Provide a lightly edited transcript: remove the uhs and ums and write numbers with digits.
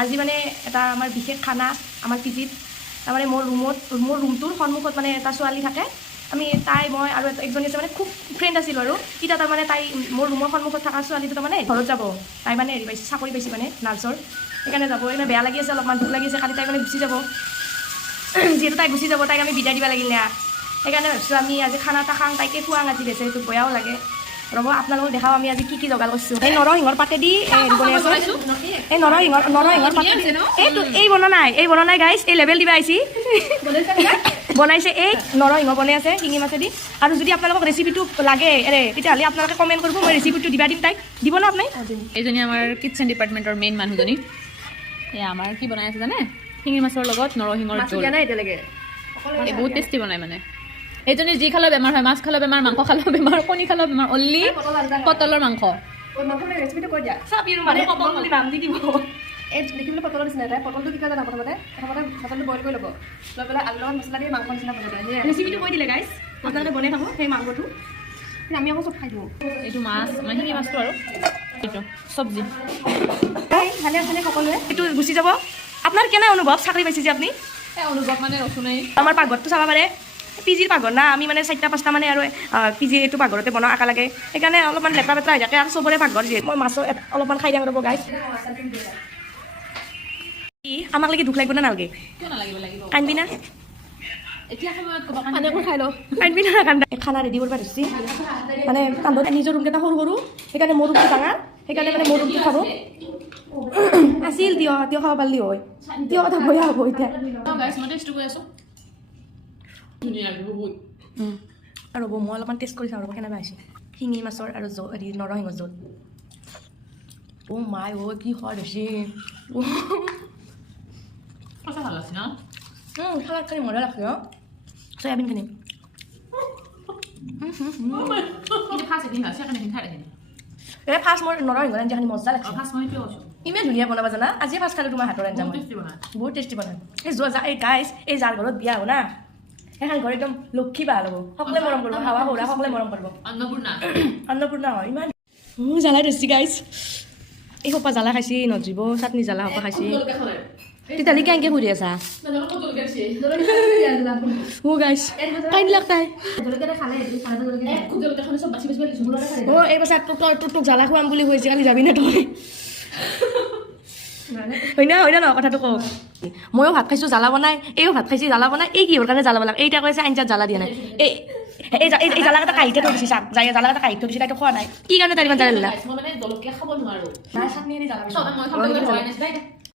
আজি মানে এটা আমাৰ বিশেষ খানা আমাৰ পিজিত তাৰমানে মোৰ ৰুমটোৰ সন্মুখত মানে এটা ছোৱালী থাকে আমি তাই মই আৰু একজনী আছে মানে খুব ফ্ৰেণ্ড আছিলোঁ আৰু তেতিয়া তাৰমানে তাই মোৰ ৰুমৰ সন্মুখত থকা ছোৱালীটো তাৰমানে ঘৰত যাব তাই মানে হেৰি পাইছে চাকৰি পাইছে মানে নাৰ্ছৰ সেইকাৰণে যাব সেইকাৰণে বেয়া লাগি আছে অলপমান দুখ লাগি আছে কালি তাই মানে গুচি যাব যিহেতু তাই গুচি যাব তাইক আমি বিদায় দিব লাগিল না সেইকাৰণে ভাবিছোঁ আমি আজি খানা এটা খাওঁ তাইকে খুৱাং আজি বেছে সেইটো বেয়াও লাগে ৰ'ব আপোনালোকক দেখাওঁ আমি আজি কি যোগাৰ কৰিছোঁ এই নৰসিংহৰ পাতেদি বনাই আছোঁ এই নৰসিংহৰ পাতে এই বনোৱা নাই গাইজ এই লেবেল দিবা আহিছি বনাইছে এই নৰসিংহ বনাই আছে শিঙি মাছেদি আৰু যদি আপোনালোকক ৰেচিপিটো লাগে তেতিয়াহ'লে আপোনালোকে কমেণ্ট কৰিব মই ৰেচিপিটো দিবা দিম তাইক দিব না আপুনি এইজনী আমাৰ কিটচেন ডিপাৰ্টমেণ্টৰ মেইন মানুহজনী এয়া আমাৰ কি বনাই আছে জানে শিঙি মাছৰ লগত নৰসিংহৰ জোল এতিয়ালৈকে এই বহুত টেষ্টি বনাই মানে এইজনী যি খালেও বেমাৰ হয় মাছ খালেও বেমাৰ মাংস খালেও বেমাৰ কণী খালেও বেমাৰ অনলি পটলৰ মাংস ৰেচিপিটো কৈ দিয়া এই দেখিবলৈ পটলৰ নিচিনা তাই পটলটো কি কৰে জানা প্ৰথমতে পটলটো বইল কৰি ল'ব লৈ পেলাই আলুৰ লগত মছলা দি মাংস নিচিনা বনাই দিয়ে ৰেচিপিটো কৈ দিলে গাইজ আপোনালোকে বনাই থাকোঁ সেই মাংসটো আমি আকৌ চব খাই দিওঁ এইটো মাছ মানে শিঙি মাছটো আৰু এইটো চব্জি ভালে আছেনে সকলোৱে এইটো গুচি যাব আপোনাৰ কেনে অনুভৱ চাকৰি পাইছে যে আপুনি এই অনুভৱ মানে ৰচুনেই আমাৰ পাকঘৰটো চাব পাৰে পিজিৰ পাকঘৰ না আমি মানে 4টা 5টা মানে আৰু পিজি এইটো পাকঘৰতে বনাওঁ একেলগে সেইকাৰণে অলপমান লেপা পেটা হৈ থাকে আৰু চবৰে পাকঘৰ যিহেতু মই মাছো অলপমান খাই দিওঁ ৰ'ব গাইজ আমাক লাগি দুখ লাগিব না নালাগে কিয় নালাগিব লাগিব কান্দিবি না এতিয়া সময়ত ক'ব পানী অকণ খাই লওঁ কান্দিবি না কান্দা খানা ৰেডি কৰিব ধৰিছি মানে কান্দত নিজৰ ৰুমকেইটা সৰু সৰু সেইকাৰণে মোৰ ৰুমটো ডাঙৰ সেইকাৰণে মানে মোৰ ৰুমটো খাব আছিল তিয়হ খাব পাৰিলি হয় তিয়হ কথা বেয়া হ'ব এতিয়া গাইছ মই টেষ্টটো কৈ আছোঁ ধুনীয়া বহুত আৰু ৰ'ব মই অলপমান টেষ্ট কৰি চাওঁ ৰ'ব কেনেকুৱা হৈছে শিঙি মাছৰ আৰু হেৰি নৰসিংহৰ জোল মাই কি সোৱাদ হৈছে সঁচা ভাল আছে ন খালাত খালি মজা লাগছে চয়াবিন খানি কিন্তু ফাৰ্ষ্ট এদিন হয় ছেকেণ্ড এদিন থাৰ্ড এদিন ফাৰ্ষ্ট মোৰ নৰসিংহৰ আঞ্জাখানি মজা লাগছে ফাৰ্ষ্ট মই এইটোৱে কৈছোঁ ইমান ধুনীয়া বনাবা জানা আজিয়ে ফাৰ্ষ্ট খালে তোমাৰ হাতৰ আঞ্জা মই টেষ্টি বনাই বহুত টেষ্টি বনায় এই গাইজ এই যাৰ ঘৰত বিয়া হ'ব না সেইখন ঘৰ একদম লক্ষী ভাল হ'ব সকলোৱে মৰম কৰিব হাৱা সৌৰা সকলোৱে মৰম কৰিব অন্নপূৰ্ণা হয় ইমান জ্বালা ধৰিছে গাইজ এই সোপা জ্বালা খাইছে নজৰিব চাটনি জ্বালা সোপা খাইছে তেতিয়াহ'লে কেনেকৈ ফুৰি আছা গাইজ কাই দিলাক তাই এই বছৰ তোক জ্বালা খুৱাম বুলি কৈছে কালি যাবি না তই হয় না কথাটো কওক ময়ো ভাত খাইছোঁ জ্বালা বনাই এইও ভাত খাইছে জ্বালা বনাই এই কিহৰ কাৰণে জ্বালা বনাম এইটা কৈছে আঞ্জাত জ্বালা দিয়া নাই এই জ্বালাকেইটা কাঁহিতে থৈ দিছে চাক যাই জ্বালাকেইটা কাঁহিত থৈ দিছে তাইতো খোৱা নাই কি কাৰণে তাই ইমান জ্বালা দিলা মই মানে জলকীয়া খাব নোৱাৰোঁ চাটনি জ্বালা